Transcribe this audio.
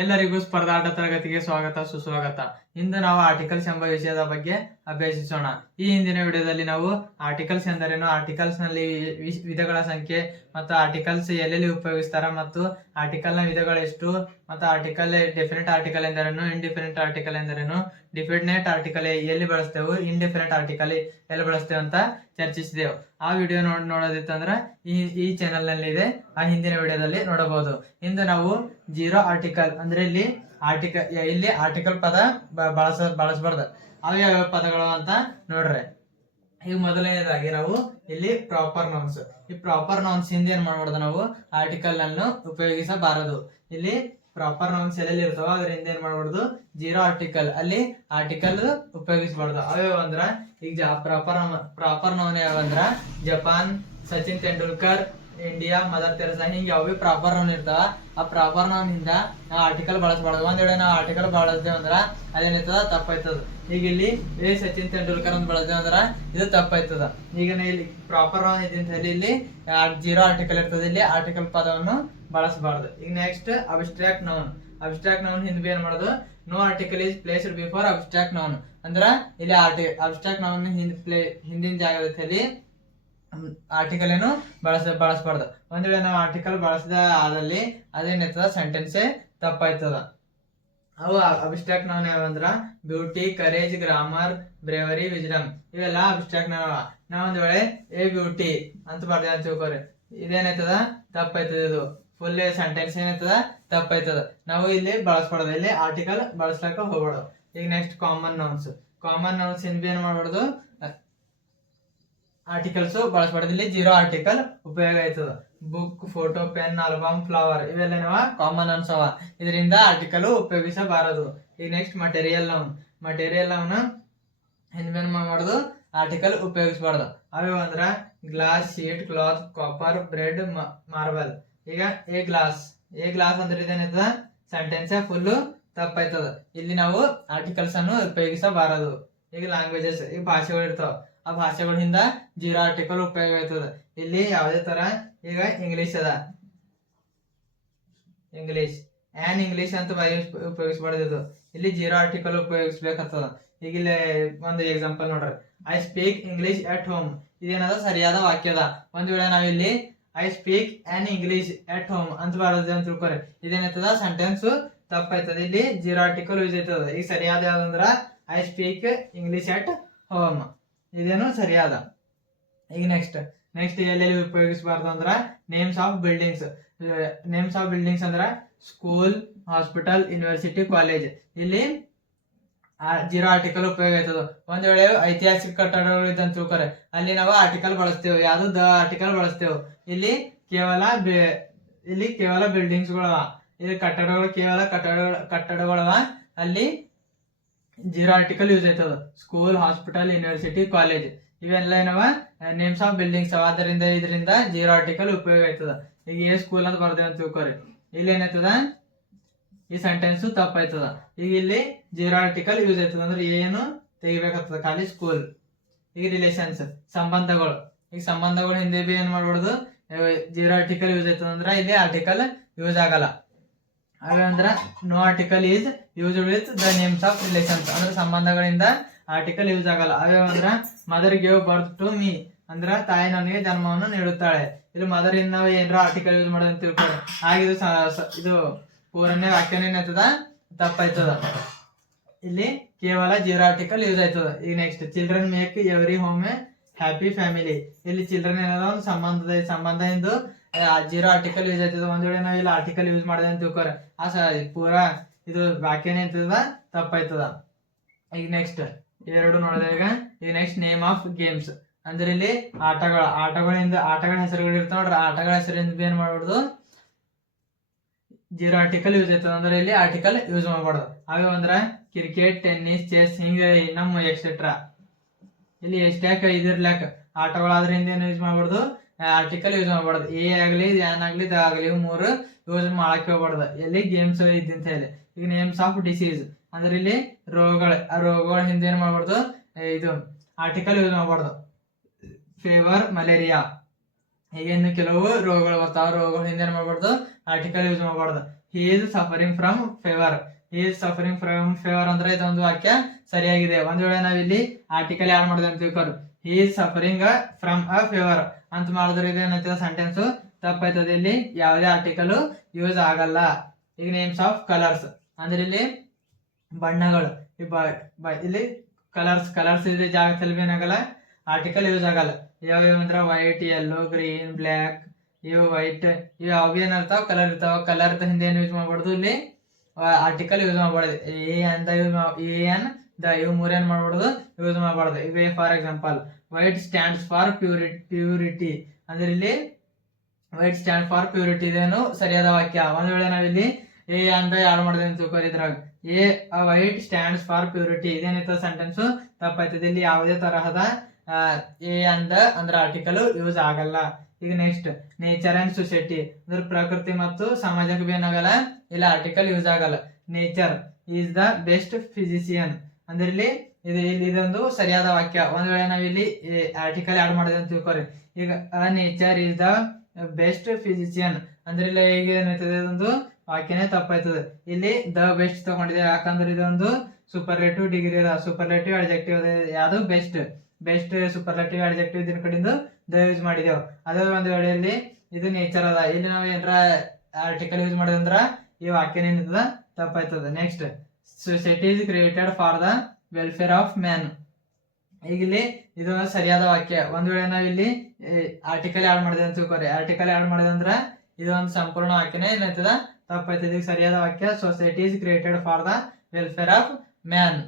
ಎಲ್ಲರಿಗೂ ಸ್ಪರ್ಧಾಟ ತರಗತಿಗೆ ಸ್ವಾಗತ ಸುಸ್ವಾಗತ. ಇಂದು ನಾವು ಆರ್ಟಿಕಲ್ಸ್ ಎಂಬ ವಿಷಯದ ಬಗ್ಗೆ ಅಭ್ಯಸಿಸೋಣ. ಈ ಹಿಂದಿನ ವಿಡಿಯೋದಲ್ಲಿ ನಾವು ಆರ್ಟಿಕಲ್ಸ್ ಎಂದರೇನು, ಆರ್ಟಿಕಲ್ಸ್ ನಲ್ಲಿ ವಿಧಗಳ ಸಂಖ್ಯೆ ಮತ್ತು ಆರ್ಟಿಕಲ್ಸ್ ಎಲ್ಲೆಲ್ಲಿ ಉಪಯೋಗಿಸ್ತಾರ ಮತ್ತು ಆರ್ಟಿಕಲ್ ನ ವಿಧಗಳು ಎಷ್ಟು ಮತ್ತು ಆರ್ಟಿಕಲ್ ಡೆಫಿನೆಟ್ ಆರ್ಟಿಕಲ್ ಎಂದರೇನು, ಇಂಡಿಫಿನೆಂಟ್ ಆರ್ಟಿಕಲ್ ಎಂದರೇನು, ಡಿಫಿನೆಟ್ ಆರ್ಟಿಕಲ್ ಎಲ್ಲಿ ಬಳಸ್ತೇವೆ, ಇಂಡಿಫಿನೆಂಟ್ ಆರ್ಟಿಕಲ್ ಎಲ್ಲಿ ಬಳಸ್ತೇವೆ ಅಂತ ಚರ್ಚಿಸಿದೆವು. ಆ ವಿಡಿಯೋ ನೋಡೋದಿತ್ತಂದ್ರೆ ಈ ಚಾನೆಲ್ ನಲ್ಲಿ ಇದೆ, ಆ ಹಿಂದಿನ ವಿಡಿಯೋದಲ್ಲಿ ನೋಡಬಹುದು. ಇಂದು ನಾವು ಜೀರೋ ಆರ್ಟಿಕಲ್ ಅಂದ್ರೆ ಇಲ್ಲಿ ಆರ್ಟಿಕಲ್ ಪದ ಬಳಸಬಾರ್ದು, ಅವು ಯಾವ ಪದಗಳು ಅಂತ ನೋಡ್ರಿ. ಈಗ ಮೊದಲನೇದಾಗಿ ನಾವು ಇಲ್ಲಿ ಪ್ರಾಪರ್ ನೌನ್ಸ್. ಈ ಪ್ರಾಪರ್ ನೌನ್ಸ್ ಹಿಂದೆ ಏನ್ ಮಾಡ್ಬಾರ್ದು, ನಾವು ಆರ್ಟಿಕಲ್ ಅನ್ನು ಉಪಯೋಗಿಸಬಾರದು. ಇಲ್ಲಿ ಪ್ರಾಪರ್ ನೌನ್ಸ್ ಎಲ್ಲೆಲ್ಲಿ ಇರ್ತಾವ ಅದ್ರ ಹಿಂದೆ ಏನ್ ಮಾಡ್ಬಾರ್ದು, ಜೀರೋ ಆರ್ಟಿಕಲ್ ಅಲ್ಲಿ ಆರ್ಟಿಕಲ್ ಉಪಯೋಗಿಸಬಾರ್ದು. ಅವ್ಯಾವ ಅಂದ್ರ ಈಗ ಪ್ರಾಪರ್ ನೌನ್ ಯಾವಂದ್ರ Japan, Sachin Tendulkar, India, mother Theresa, ಹಿಂಗೆ ಯಾವೇ ಪ್ರಾಪರ್ ನೌನ್ ಇರ್ತಾವ ಆ ಪ್ರಾಪರ್ ನೌನ್ ಹಿಂದ ನಾವು ಆರ್ಟಿಕಲ್ ಬಳಸಬಾರ್ದು. ಒಂದ್ ವೇಳೆ ನಾವು ಆರ್ಟಿಕಲ್ ಬಳಸ್ದೇವ್ ಅಂದ್ರ ಅದೇನಿರ್ತದ ತಪ್ಪಾಯ್ತದ. ಈಗ ಇಲ್ಲಿ ಸಚಿನ್ ತೆಂಡೂಲ್ಕರ್ ಅಂತ ಬಳಸ್ದೇವ್ ಅಂದ್ರ ಇದು ತಪ್ಪಾಯ್ತದ. ಈಗ ಇಲ್ಲಿ ಪ್ರಾಪರ್ ನೌನ್ ಇದ್ದಂತ ಇಲ್ಲಿ ಜೀರೋ ಆರ್ಟಿಕಲ್ ಇರ್ತದೆ, ಇಲ್ಲಿ ಆರ್ಟಿಕಲ್ ಪದವನ್ನು ಬಳಸಬಾರ್ದು. ಈಗ next abstract noun. Abstract noun ಹಿಂದೆ ಏನ್ ಮಾಡೋದು, no article is placed before abstract noun. ಅಂದ್ರ ಇಲ್ಲಿ ಅಬ್ಸ್ಟ್ರಾಕ್ಟ್ ನೌನ್ ಹಿಂದಿನ ಜಾಗದಲ್ಲಿ ಆರ್ಟಿಕಲ್ ಏನು ಬಳಸಬಾರ್ದು. ಒಂದ್ ವೇಳೆ ನಾವು ಆರ್ಟಿಕಲ್ ಬಳಸದ ಆದಲ್ಲಿ ಅದೇನಿರ್ತದ ಸೆಂಟೆನ್ಸೇ ತಪ್ಪಾಯ್ತದ. ಅವು ಅಬ್ಸ್ಟ್ರಾಕ್ಟ್ ನೌನ್ ಯಾವಂದ್ರ beauty, courage, grammar, bravery, wisdom, ಇವೆಲ್ಲ ಅಬ್ಸ್ಟ್ರಾಕ್ಟ್ ನೌನ್. ನಾವ್ ಒಂದ್ ವೇಳೆ ಎ ಬ್ಯೂಟಿ ಅಂತ ಬರ್ದೆ ಅಂತ ತಿಳ್ಕೊರಿ, ಇದೇನಾಯ್ತದ ತಪ್ಪಾಯ್ತದ. ಇದು ಫುಲ್ ಸೆಂಟೆನ್ಸ್ ಏನಾಯ್ತದ ತಪ್ಪಾಯ್ತದ. ನಾವು ಇಲ್ಲಿ ಬಳಸಬಾರ್ದು, ಇಲ್ಲಿ ಆರ್ಟಿಕಲ್ ಬಳಸ್ಲಕ್ಕ ಹೋಗ್ಬಾರ್ದು. ಈಗ next common nouns. Common nouns ಹಿಂದೆ ಏನ್ ಮಾಡ್ಬಾರ್ದು, ಆರ್ಟಿಕಲ್ಸ್ ಬಳಸಬಾರ್ದು, ಇಲ್ಲಿ ಜೀರೋ ಆರ್ಟಿಕಲ್ ಉಪಯೋಗ ಆಯ್ತದ. Book, photo, pen, album, flower ಇವೆಲ್ಲ ಕಾಮನ್ ನೌನ್ಸ್ ಅವ, ಇದರಿಂದ ಆರ್ಟಿಕಲ್ ಉಪಯೋಗಿಸಬಾರದು. ಈಗ next material noun. Material noun ಹಿಂದೆ ಮಾಡುದು ಆರ್ಟಿಕಲ್ ಉಪಯೋಗಿಸಬಾರ್ದು. ಅವು ಅಂದ್ರ glass, sheet, cloth, copper, bread, marble. ಈಗ ಎ ಗ್ಲಾಸ್ ಅಂದ್ರೆ ಇದೇನಾಯ್ತದ ಸೆಂಟೆನ್ಸ್ ಫುಲ್ ತಪ್ಪಾಯ್ತದ, ಇಲ್ಲಿ ನಾವು ಆರ್ಟಿಕಲ್ಸ್ ಅನ್ನು ಉಪಯೋಗಿಸಬಾರದು. ಈಗ ಲ್ಯಾಂಗ್ವೇಜಸ್, ಈಗ ಭಾಷೆಗಳು ಇರ್ತಾವ, ಆ ಭಾಷೆಗಳಿಂದ ಜೀರೋ ಆರ್ಟಿಕಲ್ ಉಪಯೋಗ ಆಯ್ತದ. ಇಲ್ಲಿ ಯಾವುದೇ ತರ ಈಗ ಇಂಗ್ಲಿಷ್ ಅದ, ಇಂಗ್ಲಿಷ್ ಅಂತ ಉಪಯೋಗಿಸಬಾರ್ದು, ಇಲ್ಲಿ ಜೀರೋ ಆರ್ಟಿಕಲ್ ಉಪಯೋಗಿಸ್ಬೇಕಾಗ್ತದ. ಈಗ ಇಲ್ಲಿ ಒಂದು ಎಕ್ಸಾಂಪಲ್ ನೋಡ್ರಿ, I speak English at home. ಇದೇನದ ಸರಿಯಾದ ವಾಕ್ಯದ. ಒಂದ್ ವೇಳೆ ನಾವಿಲ್ಲಿ I speak an English at home ಅಂತ ಬರೋದು ಅಂತ ತಿಳ್ಕೊರಿ, ಇದೇನಾಯ್ತದ ಸೆಂಟೆನ್ಸ್ ತಪ್ಪಾಯ್ತದ, ಇಲ್ಲಿ ಜೀರೋ ಆರ್ಟಿಕಲ್ ಯೂಸ್ ಆಯ್ತದ. ಈಗ ಸರಿಯಾದ ಯಾವ್ದಂದ್ರ I speak English at home, ಇದೇನು ಸರಿಯಾದ. ಈಗ ನೆಕ್ಸ್ಟ್ ಎಲ್ಲೆಲ್ಲಿ ಉಪಯೋಗಿಸಬಾರ್ದು ಅಂದ್ರ names of buildings. Names of buildings ಅಂದ್ರ ಸ್ಕೂಲ್, ಹಾಸ್ಪಿಟಲ್, ಯೂನಿವರ್ಸಿಟಿ, ಕಾಲೇಜ್. ಇಲ್ಲಿ ಜೀರೋ ಆರ್ಟಿಕಲ್ ಉಪಯೋಗ ಆಯ್ತದ. ಒಂದ್ ವೇಳೆ ಐತಿಹಾಸಿಕ ಕಟ್ಟಡಗಳು ಇದ್ದಂತ ತಿಳ್ಕೊರೆ, ಅಲ್ಲಿ ನಾವು ಆರ್ಟಿಕಲ್ ಬಳಸ್ತೇವೆ, ಯಾವ್ದು ದ ಆರ್ಟಿಕಲ್ ಬಳಸ್ತೇವೆ. ಇಲ್ಲಿ ಕೇವಲ ಬಿಲ್ಡಿಂಗ್ಸ್ ಗಳವ, ಇಲ್ಲಿ ಕಟ್ಟಡಗಳು ಕೇವಲ ಕಟ್ಟಡಗಳವ, ಅಲ್ಲಿ ಜೀರೋ ಆರ್ಟಿಕಲ್ ಯೂಸ್ ಆಯ್ತದ. ಸ್ಕೂಲ್, ಹಾಸ್ಪಿಟಲ್, ಯೂನಿವರ್ಸಿಟಿ, ಕಾಲೇಜ್ ಇವೆಲ್ಲ ಏನವ ನೇಮ್ಸ್ ಆಫ್ ಬಿಲ್ಡಿಂಗ್ಸ್ ಅವ, ಇದರಿಂದ ಜೀರೋ ಆರ್ಟಿಕಲ್ ಉಪಯೋಗ ಆಯ್ತದ. ಈಗ ಎ ಸ್ಕೂಲ್ ಅಂತ ಬರ್ದೇವೆ ಅಂತ ತಿಳ್ಕೊರಿ, ಇಲ್ಲಿ ಏನಾಯ್ತದ ಈ ಸೆಂಟೆನ್ಸ್ ತಪ್ಪಾಯ್ತದ. ಈಗ ಇಲ್ಲಿ ಜೀರೋ ಆರ್ಟಿಕಲ್ ಯೂಸ್ ಆಯ್ತದ, ಅಂದ್ರೆ ಏನು ತೆಗಿಬೇಕಾಗ್ತದ, ಖಾಲಿ ಸ್ಕೂಲ್. ಈಗ ರಿಲೇಷನ್ಸ್, ಸಂಬಂಧಗಳು. ಈಗ ಸಂಬಂಧಗಳು ಹಿಂದೆ ಬಿ ಏನ್ ಮಾಡ್ಬಾರ್ದು, ಜೀರೋ ಆರ್ಟಿಕಲ್ ಯೂಸ್ ಆಯ್ತದ, ಅಂದ್ರ ಇಲ್ಲಿ ಆರ್ಟಿಕಲ್ ಯೂಸ್ ಆಗಲ್ಲ. ಹಾಗಂದ್ರ no article is used with the names of relations, ಅಂದ್ರೆ ಸಂಬಂಧಗಳಿಂದ ಆರ್ಟಿಕಲ್ ಯೂಸ್ ಆಗಲ್ಲ. ಅಂದ್ರ mother gave birth to me, ಅಂದ್ರ ತಾಯಿ ನನಗೆ ಜನ್ಮವನ್ನು ನೀಡುತ್ತಾಳೆ. ಇಲ್ಲಿ ಮದರ್ ಇಂದ ನಾವು ಏನಾರ ಆರ್ಟಿಕಲ್ ಯೂಸ್ ಮಾಡೋದು ಅಂತ ತಿಳ್ಕೊಳ್ಳಿ, ಹಾಗಿದು ಇದು ಪೂರನೇ ವಾಕ್ಯನ ಏನಾಯ್ತದ ತಪ್ಪಾಯ್ತದ. ಇಲ್ಲಿ ಕೇವಲ ಜೀರೋ ಆರ್ಟಿಕಲ್ ಯೂಸ್ ಆಯ್ತದ. ಈಗ next children make every home A happy family. ಇಲ್ಲಿ ಚಿಲ್ಡ್ರನ್ ಏನದ ಒಂದು ಸಂಬಂಧ ಎಂದು ಜೀರೋ ಆರ್ಟಿಕಲ್ ಯೂಸ್ ಆಯ್ತದ. ಒಂದ್ ವೇಳೆ ನಾವು ಇಲ್ಲಿ ಆರ್ಟಿಕಲ್ ಯೂಸ್ ಮಾಡಿದೆ ಅಂತ ತಿಳ್ಕೊರ, ಪೂರಾ ಇದು ವಾಕ್ಯನ ಏನ್ತದ ತಪ್ಪಾಯ್ತದ. ಈಗ ನೆಕ್ಸ್ಟ್ ಎರಡು ನೋಡಿದೆ. ಈಗ ನೆಕ್ಸ್ಟ್ ನೇಮ್ ಆಫ್ ಗೇಮ್ಸ್ ಅಂದ್ರೆ ಇಲ್ಲಿ ಆಟಗಳ ಹೆಸರುಗಳು ಇರ್ತಾವ ನೋಡ್ರಿ, ಆಟಗಳ ಹೆಸರಿಂದ ಏನ್ ಮಾಡ್ಬಾರ್ದು, ಜೀರೋ ಆರ್ಟಿಕಲ್ ಯೂಸ್ ಆಯ್ತದ, ಅಂದ್ರೆ ಇಲ್ಲಿ ಆರ್ಟಿಕಲ್ ಯೂಸ್ ಮಾಡಬಾರ್ದು. ಹಾಗೆ ಅಂದ್ರ ಕ್ರಿಕೆಟ್, ಟೆನ್ನಿಸ್, ಚೆಸ್, ಹಿಂಗ ನಮ್ಮ ಎಕ್ಸೆಟ್ರಾ. ಇಲ್ಲಿ ಎಷ್ಟ್ಯಾಕ ಇದಿರ್ಲಾಕ ಆಟಗಳಾದ್ರಿಂದ ಏನು ಯೂಸ್ ಮಾಡ್ಬಾರ್ದು, ಆರ್ಟಿಕಲ್ ಯೂಸ್ ಮಾಡಬಾರ್ದು. ಎ ಆಗ್ಲಿ, ಏನ್ ಆಗ್ಲಿ, ದ ಆಗ್ಲಿ, ಮೂರು ಯೂಸ್ ಮಾಡಕ್ ಹೋಗ್ಬಾರ್ದು. ಎಲ್ಲಿ ಗೇಮ್ಸ್ ಇದ್ದಂತ ಹೇಳಿ. ಈಗ ನೇಮ್ಸ್ ಆಫ್ ಡಿಸೀಸ್ ಅಂದ್ರೆ ಇಲ್ಲಿ ರೋಗಗಳ ಹಿಂದೆ ಏನ್ ಮಾಡ್ಬಾರ್ದು, ಇದು ಆರ್ಟಿಕಲ್ ಯೂಸ್ ಮಾಡಬಾರ್ದು. ಫೀವರ್, ಮಲೇರಿಯಾ, ಹೀಗೆ ಕೆಲವು ರೋಗಗಳು ಬರ್ತಾವ, ರೋಗಗಳ ಹಿಂದೆ ಏನ್ ಮಾಡ್ಬಾರ್ದು, ಆರ್ಟಿಕಲ್ ಯೂಸ್ ಮಾಡಬಾರ್ದು. ಹಿ is suffering from favour. He is suffering from favour ಅಂದ್ರೆ ಇದೊಂದು ವಾಕ್ಯ ಸರಿಯಾಗಿದೆ. ಒಂದ್ ವೇಳೆ ನಾವಿಲ್ಲಿ ಆರ್ಟಿಕಲ್ ಆಡ್ ಮಾಡಿದೆ ಅಂತ ತಿಳ್ಕೊರಿ, he is suffering from a fever ಅಂತ ಮಾಡಿದ್ರೆ ಇದೇನೈತದ ಸೆಂಟೆನ್ಸ್ ತಪ್ಪಾಯ್ತದೆ. ಇಲ್ಲಿ ಯಾವುದೇ ಆರ್ಟಿಕಲ್ ಯೂಸ್ ಆಗಲ್ಲ. ಈಗ ನೇಮ್ಸ್ ಆಫ್ ಕಲರ್ಸ್ ಅಂದ್ರೆ ಇಲ್ಲಿ ಬಣ್ಣಗಳು, ಇಲ್ಲಿ ಕಲರ್ಸ್ ಇದೆ ಜಾಗದಲ್ಲಿ ಏನಾಗಲ್ಲ ಆರ್ಟಿಕಲ್ ಯೂಸ್ ಆಗಲ್ಲ. ಯಾವ್ಯಾವ ಅಂದ್ರೆ ವೈಟ್, ಯೆಲ್ಲೋ, ಗ್ರೀನ್, ಬ್ಲ್ಯಾಕ್, ಇವು ವೈಟ್ ಇವು ಯಾವ ಏನಿರ್ತಾವ ಕಲರ್ ಇರ್ತಾವ. ಕಲರ್ ಹಿಂದೆ ಏನು ಯೂಸ್ ಮಾಡ್ಬಾರ್ದು, ಇಲ್ಲಿ ಆರ್ಟಿಕಲ್ ಯೂಸ್ ಮಾಡಬಾರ್ದು. ಇವು ಮೂರೇನ್ ಮಾಡ್ಬಾರ್ದು, ಯೂಸ್ ಮಾಡಬಾರ್ದು. ಈಗ for example white stands for purity ಅಂದ್ರೆ ಇಲ್ಲಿ ವೈಟ್ ಸ್ಟ್ಯಾಂಡ್ ಫಾರ್ ಪ್ಯೂರಿಟಿ ಇದೇನು ಸರಿಯಾದ ವಾಕ್ಯ. ಒಂದ್ ವೇಳೆ ನಾವಿಲ್ಲಿ ಎ ಅಂತ ಯಾರು ಮಾಡಿದೆ ಅಂತ ತಿಳ್ಕೊರಿದ್ರಾಗ a white stands for purity ಇದೇನಿತ್ತು ಸೆಂಟೆನ್ಸ್ ತಪ್ಪಾಯ್ತದೆ. ಇಲ್ಲಿ ಯಾವುದೇ ತರಹದ ಎ ಅಂದ್ರೆ ಆರ್ಟಿಕಲ್ ಯೂಸ್ ಆಗಲ್ಲ. ಈಗ ನೆಕ್ಸ್ಟ್ ನೇಚರ್ ಅಂಡ್ ಸೊಸೈಟಿ ಅಂದ್ರೆ ಪ್ರಕೃತಿ ಮತ್ತು ಸಮಾಜಕ್ಕೆ ಏನಾಗಲ್ಲ ಇಲ್ಲಿ ಆರ್ಟಿಕಲ್ ಯೂಸ್ ಆಗಲ್ಲ. Nature is the best physician ಅಂದ್ರೆ ಇಲ್ಲಿ ಇದೊಂದು ಸರಿಯಾದ ವಾಕ್ಯ. ಒಂದ್ ವೇಳೆ ನಾವಿಲ್ಲಿ ಆರ್ಟಿಕಲ್ ಆಡ್ ಮಾಡಿದೆ ಅಂತ ತಿಳ್ಕೊರಿ. ಈಗ nature is the best physician ಅಂದ್ರೆ ಇಲ್ಲಿ ಹೇಗೆ ಏನಾಯ್ತದೆ ಇದೊಂದು ವಾಕ್ಯನೇ ತಪ್ಪಾಯ್ತದೆ. ಇಲ್ಲಿ ದ ಬೆಸ್ಟ್ ತಗೊಂಡಿದೆ ಯಾಕಂದ್ರೆ ಇದೊಂದು ಸೂಪರ್ಲೇಟಿವ್ ಡಿಗ್ರಿ ಅದ, ಸೂಪರ್ಲೇಟಿವ್ ಅಡ್ಜೆಕ್ಟಿವ್ ಅದ. ಯಾವುದು ಬೆಸ್ಟ್ ಸೂಪರ್ಲೇಟಿವ್ ಅಡ್ಜೆಕ್ಟಿವ್ ಇದ್ರ ಕಡೆಯಿಂದ ದ ಯೂಸ್ ಮಾಡಿದೆವು. ಅದೇ ಒಂದು ವೇಳೆಯಲ್ಲಿ ಇದು ನೇಚರ್ ಅದ, ಇಲ್ಲಿ ನಾವು ಏನಾರ ಆರ್ಟಿಕಲ್ ಯೂಸ್ ಮಾಡಿದಂದ್ರ ಈ ವಾಕ್ಯನ ಏನಿರ್ತದ ತಪ್ಪಾಯ್ತದ. Next society is created for the welfare of man. ಈಗ ಇಲ್ಲಿ ಇದು ಸರಿಯಾದ ವಾಕ್ಯ. ಒಂದ್ ವೇಳೆ ನಾವ್ ಇಲ್ಲಿ ಆರ್ಟಿಕಲ್ ಆಡ್ ಮಾಡಿದೆ ಅಂತ ತಿಳ್ಕೊರಿ, ಆರ್ಟಿಕಲ್ ಆಡ್ ಮಾಡಿದೆ ಅಂದ್ರ ಇದು ಒಂದು ಸಂಪೂರ್ಣ ವಾಕ್ಯನೇ ಏನಾಯ್ತದ ತಪ್ಪಾಯ್ತದ. ಈಗ ಸರಿಯಾದ ವಾಕ್ಯ society is created for the welfare of man.